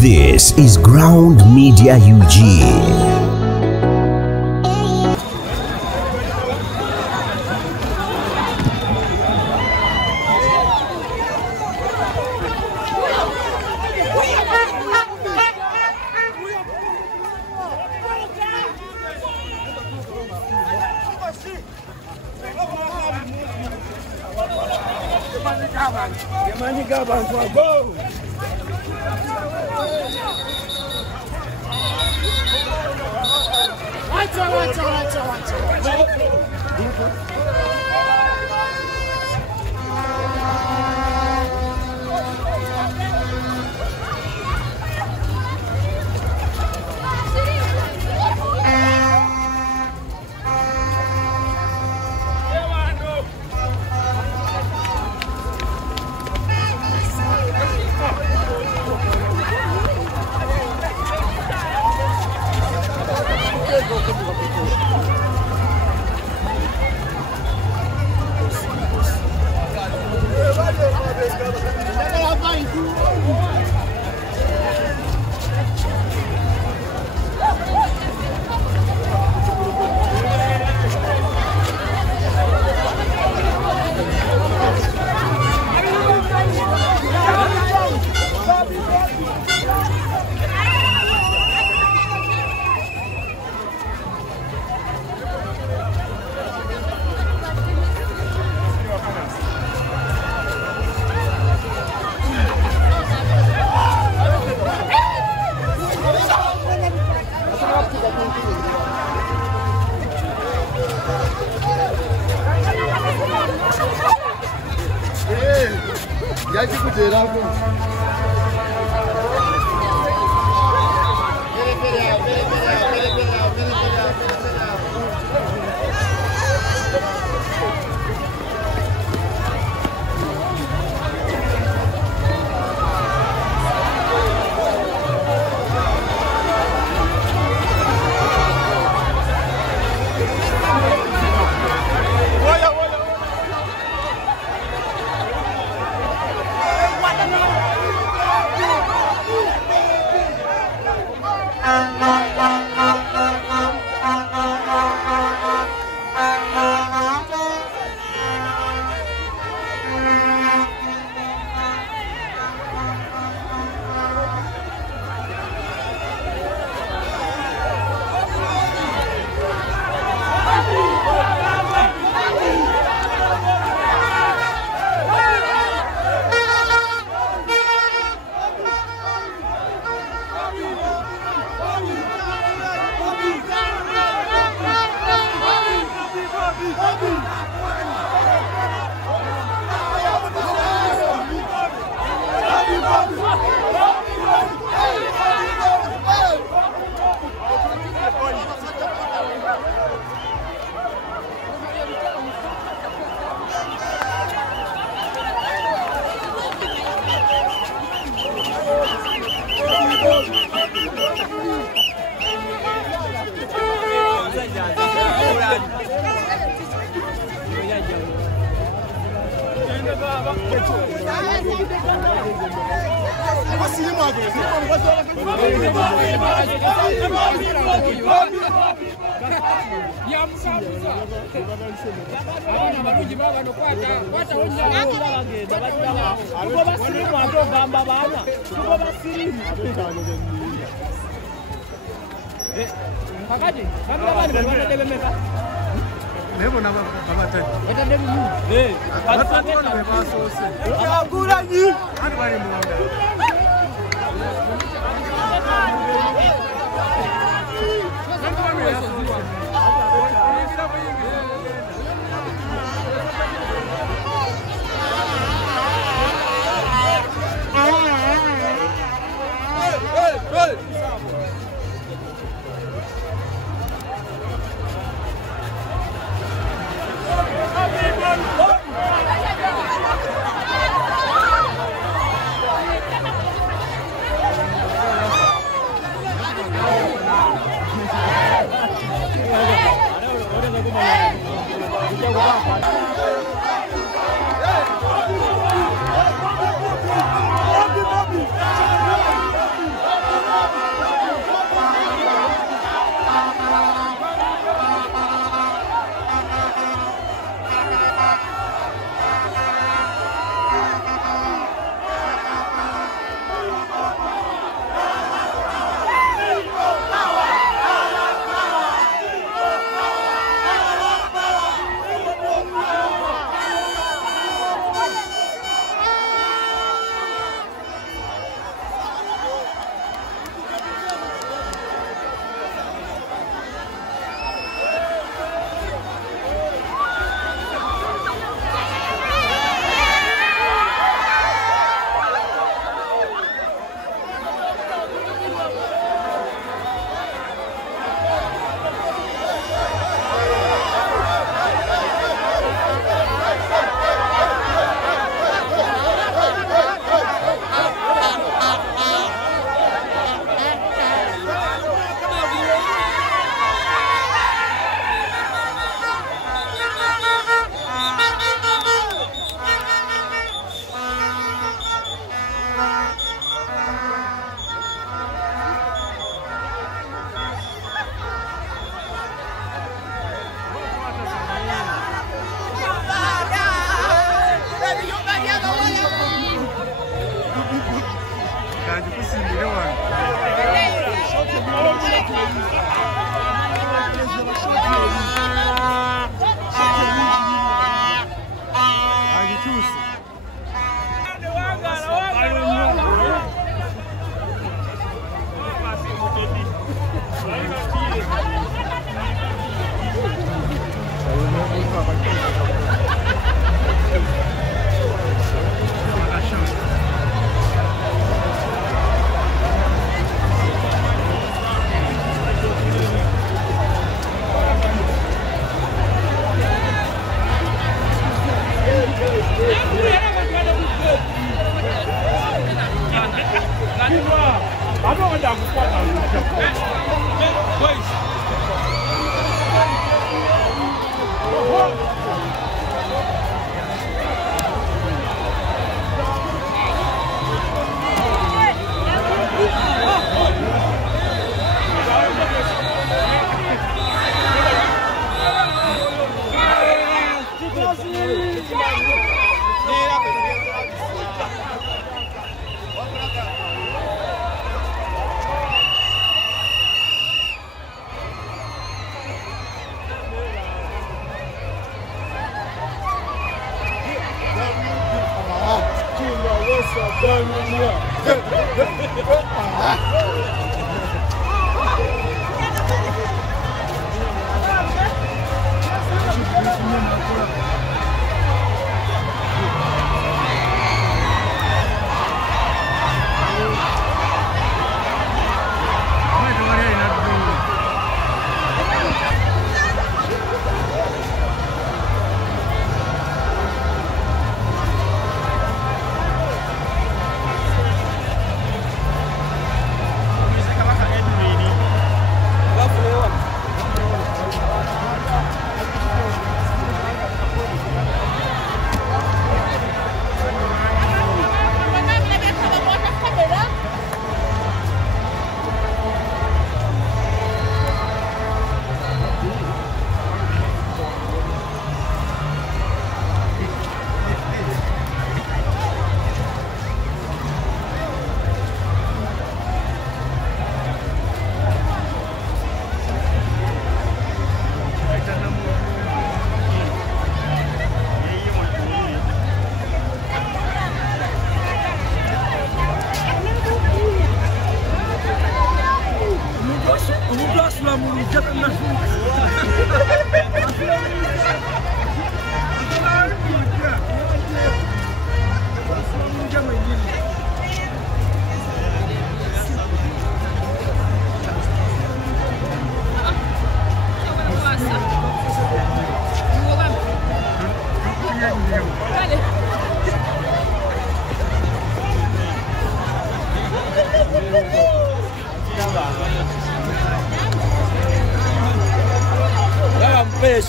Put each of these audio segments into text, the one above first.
This is Ground Media UG.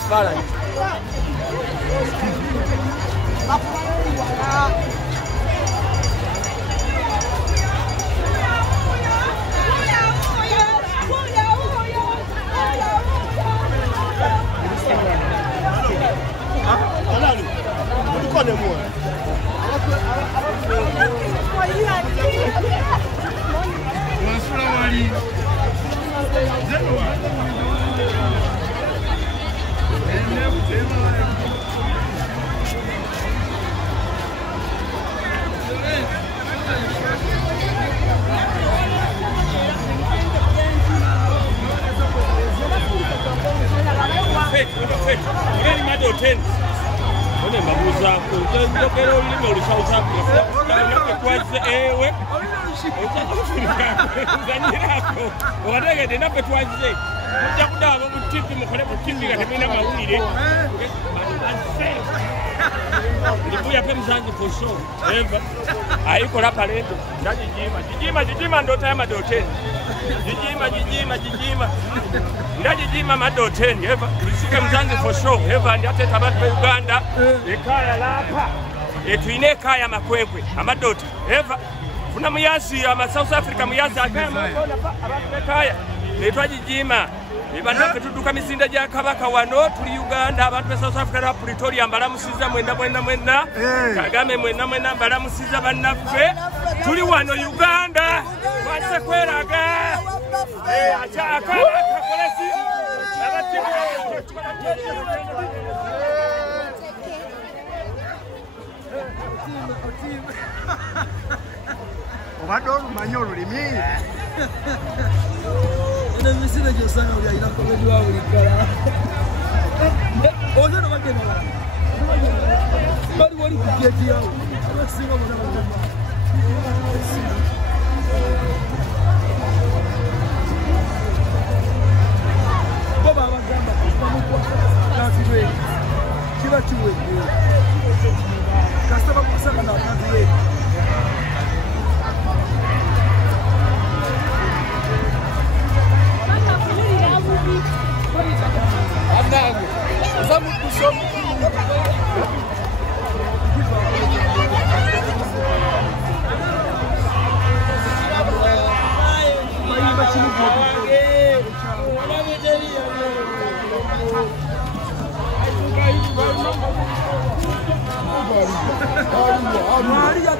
Fala. Olha, Madoten. One mabuza ko ndokero ulime uli South Africa. Ndakwe twaze ewe. Zanirako. Wadege de nakwe twaze. Mujja mu TV mukole mu TV nga temina mawulire. Ndibuya pe mzanji for sure. Eva. Ayikola palendo. Jijima ndo tayama Madoten. Jijima. Ndajijima Madoten. Eva. Tulisike mzanji for sure. Eva ndi ateta abantu be Uganda. Ekaya lapa. Tuine kaya makwekwe. Amadote. Eva. Funa muyazi ama South Africa muyazi akaya makona pa abantu bekaya. Netwa jijima. Ibana ketuduka misinda gya kabaka wano tuli Uganda abantu be South Africa na Pretoria mbalamusiza mwenda Kagame mwenda mbalamusiza bannaffe tuli wano Uganda wase kweraga acha polisi Obadde manyo olulimi Ina misina josana uli ina komedi wa uli kala. Ozo no bagenda wala. Bali wali kugeti yao. Abasinga bona bagenda. Baba bagamba bamukwa. Katiwe. Kiba kiwe. Kasaba kusaka na katiwe. Maria,